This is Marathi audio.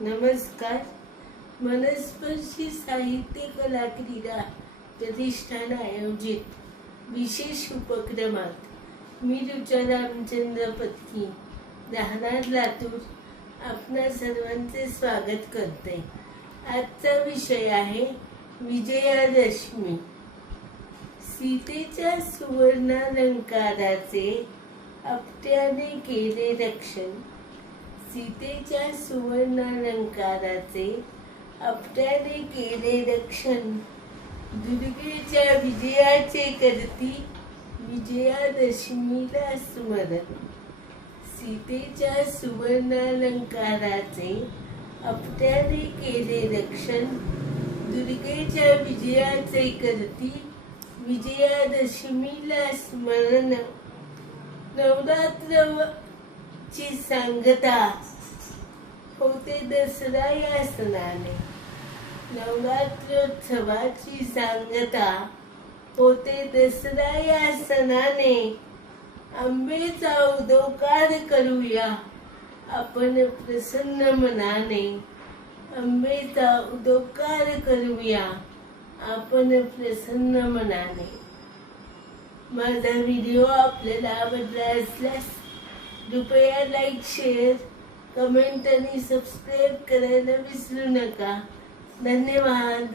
नमस्कार. मनस्पर्शी साहित्य कला क्रीडा प्रतिष्ठान आयोजित विशेष उपक्रमात मी ऋचा रामचंद्र पत्नी राहणार लातूर. आपणा सर्वांचे स्वागत करते. आजचा विषय आहे विजयादशमी. सीतेच्या सुवर्णालंकाराचे आपट्याने केले रक्षण. सीतेच्या सुवर्णालंकाराचे आपट्याने केले रक्षण. दुर्गेच्या विजयाचे करती विजयादशमीला स्मरण. सीतेच्या सुवर्णालंकाराचे आपट्याने केले रक्षण. दुर्गेच्या विजयाचे करती विजयादशमीला स्मरण. नवरात्र ची सांगता होते दसरा या सणाने. नवरात्रोत्सवाची सांगता होते दसरा या सणाने. आंबेचा उदोकार करूया आपण प्रसन्न मनाने. आंबेचा उदोकार करूया आपण प्रसन्न मनाने. माझा व्हिडिओ आपल्याला आवडला असल्यास कृपया लाईक शेअर कमेंट आणि सबस्क्राईब करायला विसरू नका. धन्यवाद.